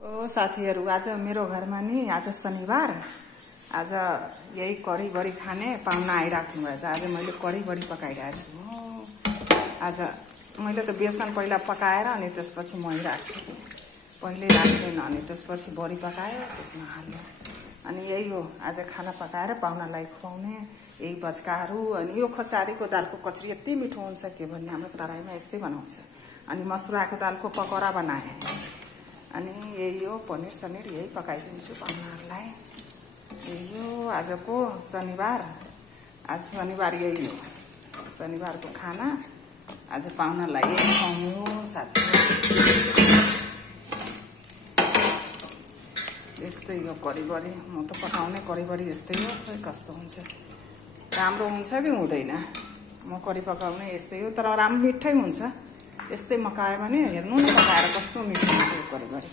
ओ साथीहरु, आज मेरो घरमा नि आज शनिबार, आज यही कढी बडी खाने पाहुना आइराख्नु भएछ। आज मैले कढी बडी पकाइरहेको छु। आज मैले त बेसन पहिला पकाएर अनि त्यसपछि मही राख्छु। पहिले राख्दैन अनि त्यसपछि बडी पकायो त्यसमा हाल्यो। अनि यही हो आज खाना पकाएर पाहुनालाई खुवाउने यही बचकाहरू। अनि यो खसारीको दालको कचरी यति मिठो हुन्छ के भन्ने, हाम्रो तराईमा यस्तै बनाउँछ। अनि मसुराको दालको पकौडा बनाए। अनि यही हो पनिर सनिर यही पकाइदिन्छु पाहुनाहरूलाई। यही हो आजको शनिबार। आज शनिबार यही हो शनिबारको खाना। आज पाहुनालाई यही खुवाउनु हो साथी। यस्तै हो कढी बडी। म त पकाउने कढी बडी यस्तै हो। खै कस्तो हुन्छ, राम्रो हुन्छ कि हुँदैन। म कढी पकाउने यस्तै हो, तर राम्रो मिठै हुन्छ। यस्तै मकायो भने हेर्नु न पकाएर कस्तो मिठो हुन्छ यो कढी बडी।